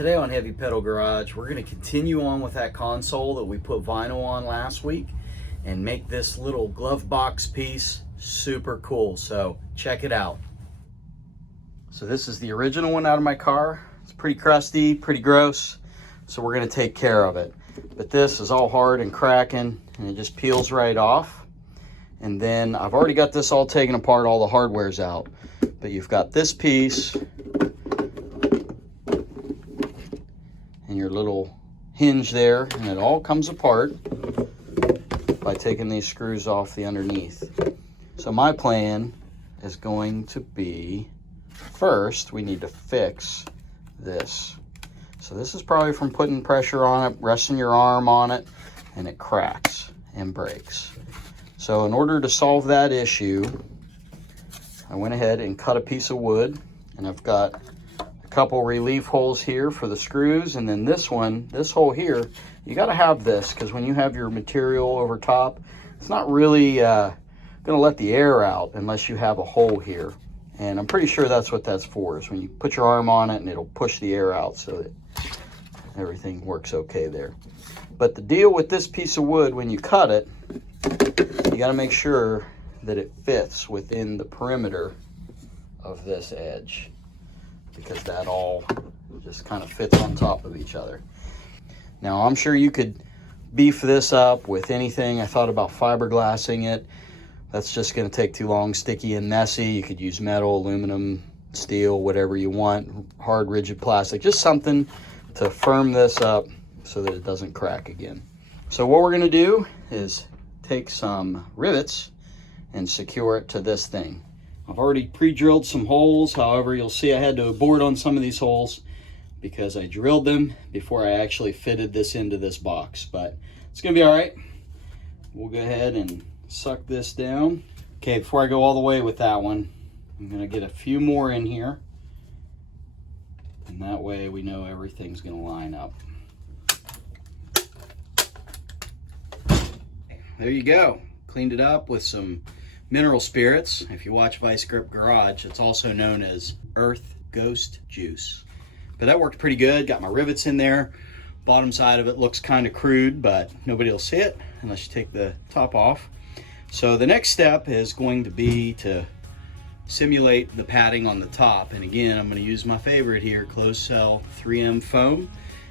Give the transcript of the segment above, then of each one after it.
Today on Heavy Pedal Garage, we're going to continue on with that console that we put vinyl on last week and make this little glove box piece super cool. So check it out. So this is the original one out of my car. It's pretty crusty, pretty gross, so we're going to take care of it. But this is all hard and cracking, and it just peels right off. And then I've already got this all taken apart, all the hardware's out. But you've got this piece and your little hinge there, and it all comes apart by taking these screws off the underneath. So my plan is going to be, first we need to fix this. So this is probably from putting pressure on it, resting your arm on it, and it cracks and breaks. So in order to solve that issue, I went ahead and cut a piece of wood, and I've got a couple relief holes here for the screws, and then this one, this hole here, you got to have this because when you have your material over top, it's not really going to let the air out unless you have a hole here. And I'm pretty sure that's what that's for, is when you put your arm on it and it'll push the air out so that everything works okay there. But the deal with this piece of wood, when you cut it, you got to make sure that it fits within the perimeter of this edge, because that all just kind of fits on top of each other. Now I'm sure you could beef this up with anything. I thought about fiberglassing it. That's just going to take too long, sticky and messy. You could use metal, aluminum, steel, whatever you want, hard rigid plastic, just something to firm this up so that it doesn't crack again. So what we're going to do is take some rivets and secure it to this thing. I've already pre-drilled some holes. However, you'll see I had to abort on some of these holes because I drilled them before I actually fitted this into this box, but it's gonna be all right. We'll go ahead and suck this down. Okay, before I go all the way with that one, I'm gonna get a few more in here, and that way we know everything's gonna line up. There you go. Cleaned it up with some mineral spirits. If you watch Vice Grip Garage, it's also known as Earth Ghost Juice. But that worked pretty good. Got my rivets in there. Bottom side of it looks kind of crude, but nobody will see it unless you take the top off. So the next step is going to be to simulate the padding on the top. And again, I'm going to use my favorite here, closed cell 3M foam.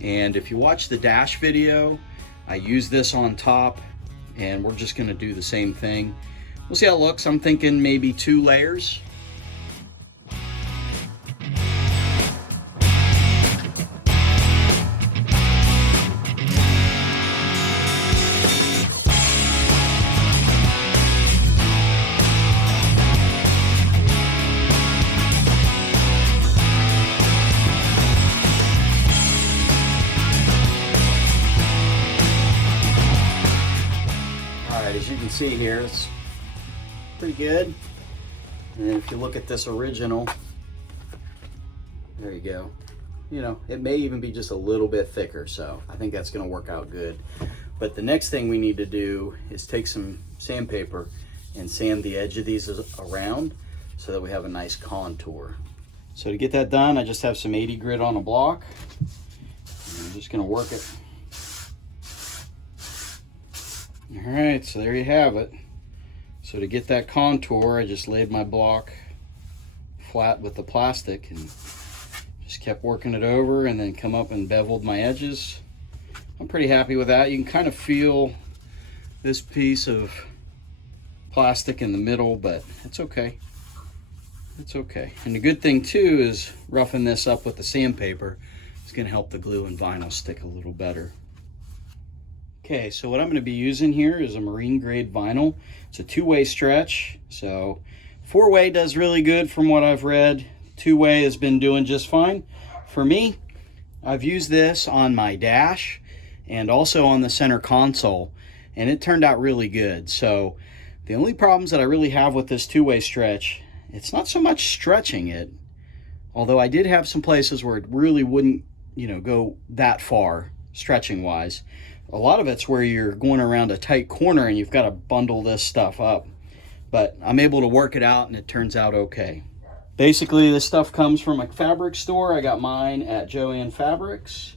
And if you watch the dash video, I use this on top, and we're just going to do the same thing. We'll see how it looks. I'm thinking maybe 2 layers. All right, as you can see here, it's pretty good. And then if you look at this original, there you go. You know, it may even be just a little bit thicker, so I think that's going to work out good. But the next thing we need to do is take some sandpaper and sand the edge of these around so that we have a nice contour. So to get that done, I just have some 80 grit on a block. And I'm just going to work it. All right, so there you have it. So to get that contour, I just laid my block flat with the plastic and just kept working it over, and then come up and beveled my edges. I'm pretty happy with that. You can kind of feel this piece of plastic in the middle, but it's okay. It's okay. And the good thing too is roughing this up with the sandpaper is going to help the glue and vinyl stick a little better. Okay, so what I'm going to be using here is a marine grade vinyl. It's a 2-way stretch. So 4-way does really good from what I've read. 2-way has been doing just fine. For me, I've used this on my dash and also on the center console, and it turned out really good. So the only problems that I really have with this 2-way stretch, it's not so much stretching it, although I did have some places where it really wouldn't, you know, go that far stretching wise. A lot of it's where you're going around a tight corner and you've got to bundle this stuff up. But I'm able to work it out and it turns out okay. Basically, this stuff comes from a fabric store. I got mine at Joann Fabrics.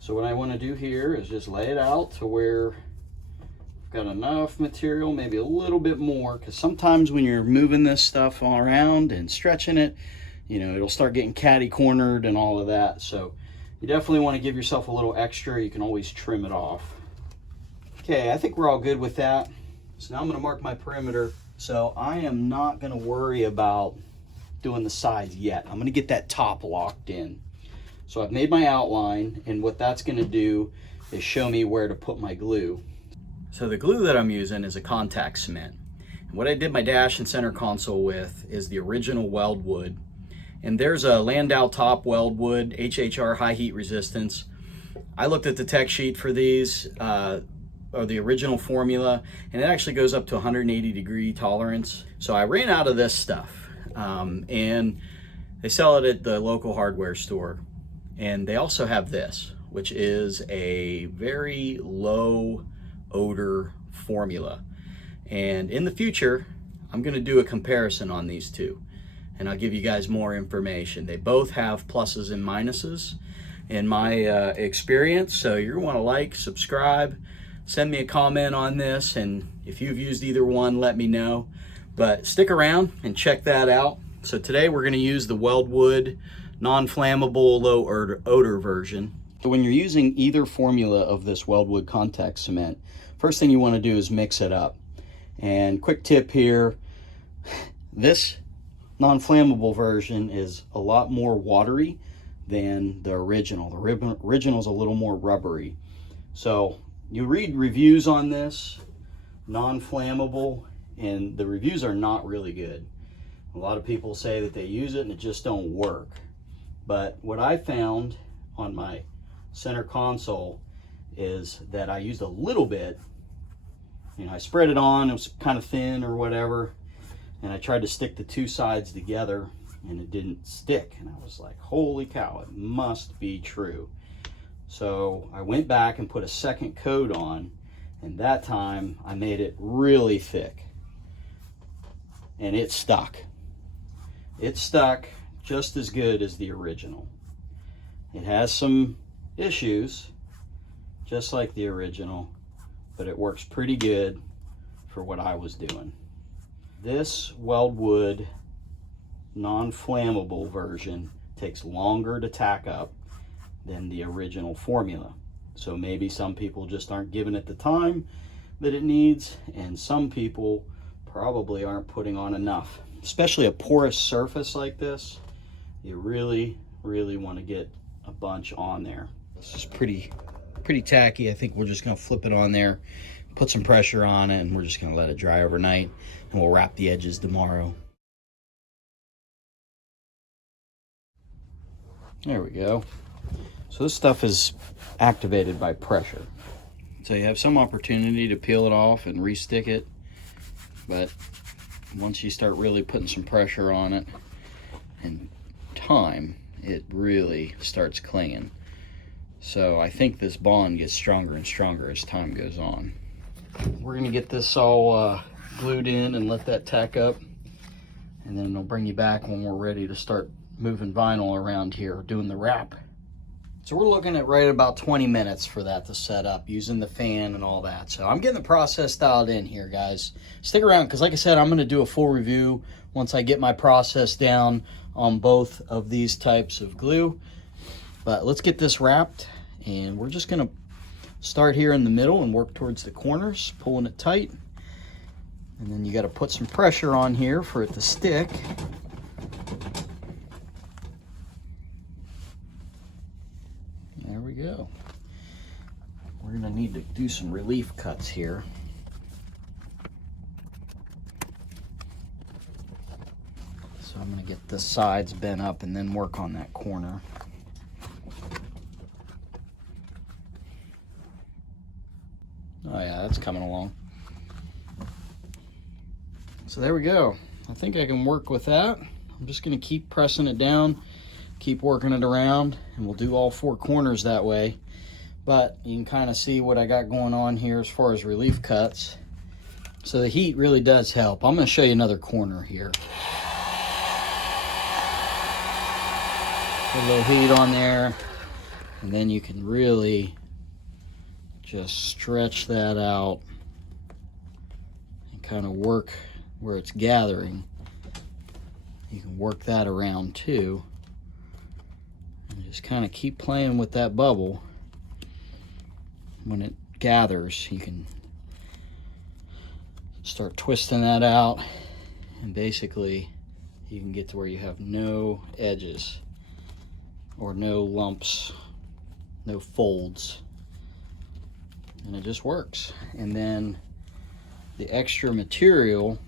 So what I want to do here is just lay it out to where I've got enough material, maybe a little bit more, because sometimes when you're moving this stuff all around and stretching it, you know, it'll start getting catty-cornered and all of that. So you definitely want to give yourself a little extra. You can always trim it off. Okay, I think we're all good with that. So now I'm going to mark my perimeter. So I am not going to worry about doing the sides yet. I'm going to get that top locked in. So I've made my outline, and what that's going to do is show me where to put my glue. So the glue that I'm using is a contact cement. And what I did my dash and center console with is the original weldwood. And there's a Landau top weldwood, HHR, high heat resistance. I looked at the tech sheet for these, or the original formula, and it actually goes up to 180 degree tolerance. So I ran out of this stuff, and they sell it at the local hardware store. And they also have this, which is a very low odor formula. And in the future, I'm gonna do a comparison on these two, and I'll give you guys more information. They both have pluses and minuses in my experience. So you're gonna wanna like, subscribe, send me a comment on this, and if you've used either one, let me know. But stick around and check that out. So today we're gonna use the weldwood non-flammable low odor version. So when you're using either formula of this weldwood contact cement, first thing you want to do is mix it up. And quick tip here, this non-flammable version is a lot more watery than the original. The original is a little more rubbery. So you read reviews on this non-flammable, and the reviews are not really good. A lot of people say that they use it and it just don't work. But what I found on my center console is that I used a little bit. You know, I spread it on, it was kind of thin or whatever, and I tried to stick the two sides together and it didn't stick. And I was like, holy cow, it must be true. So I went back and put a second coat on, and that time I made it really thick. And it stuck. It stuck just as good as the original. It has some issues, just like the original, but it works pretty good for what I was doing. This weldwood non-flammable version takes longer to tack up than the original formula. So maybe some people just aren't giving it the time that it needs, and some people probably aren't putting on enough. Especially a porous surface like this, you really want to get a bunch on there. This is pretty tacky. I think we're just going to flip it on there, put some pressure on it, and we're just going to let it dry overnight, and we'll wrap the edges tomorrow. There we go. So this stuff is activated by pressure. So you have some opportunity to peel it off and re-stick it, but once you start really putting some pressure on it and time, it really starts clinging. So I think this bond gets stronger and stronger as time goes on. We're gonna get this all glued in and let that tack up, and then I'll bring you back when we're ready to start moving vinyl around here, doing the wrap. So we're looking at right about 20 minutes for that to set up, using the fan and all that. So I'm getting the process dialed in here, guys. Stick around, because like I said, I'm going to do a full review once I get my process down on both of these types of glue. But let's get this wrapped, and we're just going to start here in the middle and work towards the corners, pulling it tight. And then you got to put some pressure on here for it to stick. There we go. We're going to need to do some relief cuts here. So I'm going to get the sides bent up and then work on that corner. Oh yeah, that's coming along. So there we go. I think I can work with that. I'm just going to keep pressing it down, keep working it around, and we'll do all four corners that way. But you can kind of see what I got going on here as far as relief cuts. So the heat really does help. I'm going to show you another corner here. Put a little heat on there, and then you can really just stretch that out and kind of work where it's gathering. You can work that around too, and just kind of keep playing with that bubble. When it gathers, you can start twisting that out, and basically you can get to where you have no edges or no lumps, no folds, and it just works. And then the extra material,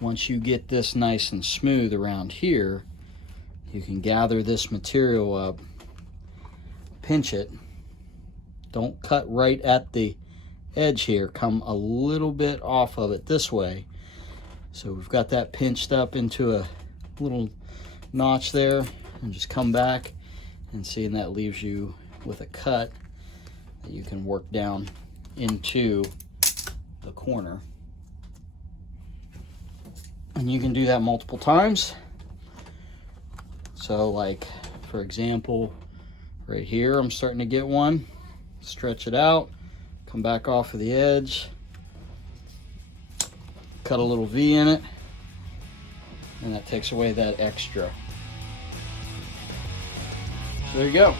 once you get this nice and smooth around here, you can gather this material up, pinch it. Don't cut right at the edge here, come a little bit off of it this way. So we've got that pinched up into a little notch there, and just come back and see, and that leaves you with a cut that you can work down into the corner. And you can do that multiple times. So like, for example, right here, I'm starting to get one. Stretch it out, come back off of the edge, cut a little V in it, and that takes away that extra. So there you go.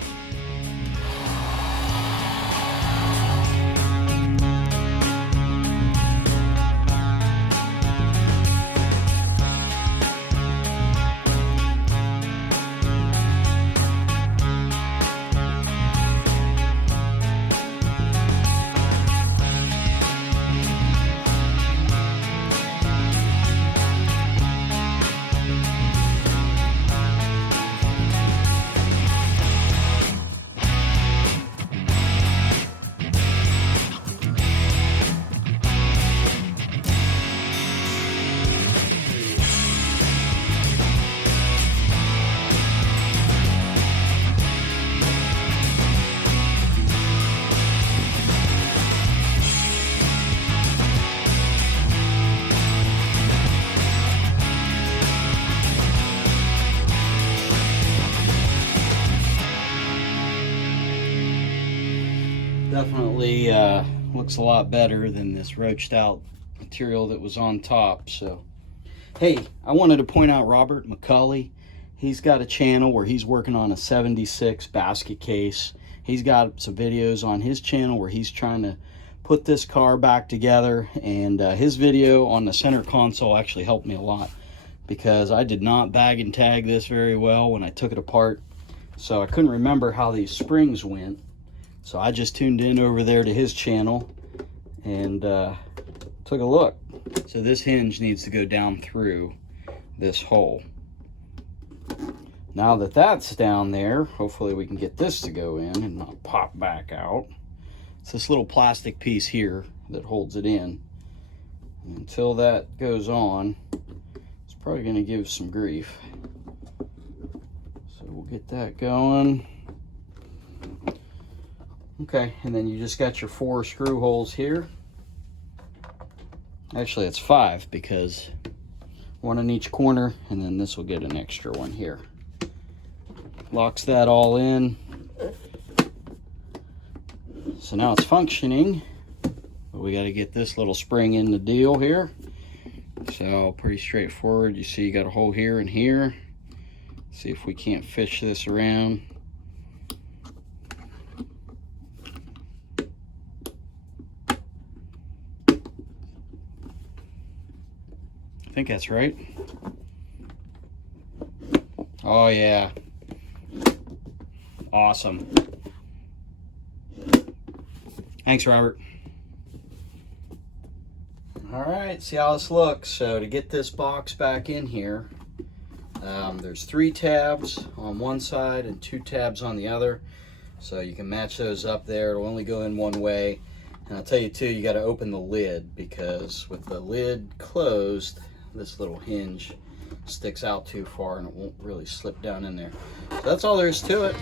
Definitely looks a lot better than this roached out material that was on top. So hey, I wanted to point out Robert McCulley. He's got a channel where he's working on a 76 basket case. He's got some videos on his channel where he's trying to put this car back together, and his video on the center console actually helped me a lot, because I did not bag and tag this very well when I took it apart, so I couldn't remember how these springs went. So I just tuned in over there to his channel and took a look. So this hinge needs to go down through this hole. Now that that's down there, hopefully we can get this to go in and not pop back out. It's this little plastic piece here that holds it in. And until that goes on, it's probably going to give some grief. So we'll get that going. Okay, and then you just got your 4 screw holes here. Actually, it's 5, because 1 in each corner, and then this will get an extra one here. Locks that all in. So now it's functioning, but we got to get this little spring in the deal here. So pretty straightforward. You see you got a hole here and here. See if we can't fish this around. I think that's right. Oh yeah. Awesome. Thanks, Robert. All right, see how this looks. So to get this box back in here, there's 3 tabs on one side and 2 tabs on the other. So you can match those up there. It'll only go in one way. And I'll tell you too, you got to open the lid, because with the lid closed, this little hinge sticks out too far and it won't really slip down in there. So that's all there is to it.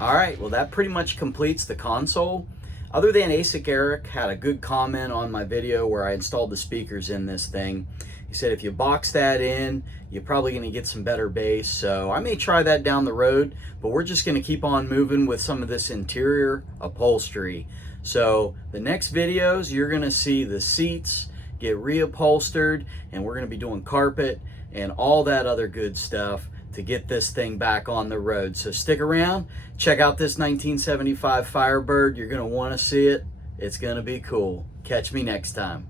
All right, well that pretty much completes the console. Other than ASIC Eric had a good comment on my video where I installed the speakers in this thing. He said if you box that in, you're probably gonna get some better bass. So I may try that down the road, but we're just gonna keep on moving with some of this interior upholstery. So the next videos, you're gonna see the seats get reupholstered, and we're gonna be doing carpet and all that other good stuff to get this thing back on the road. So stick around, check out this 1975 Firebird. You're gonna wanna see it. It's gonna be cool. Catch me next time.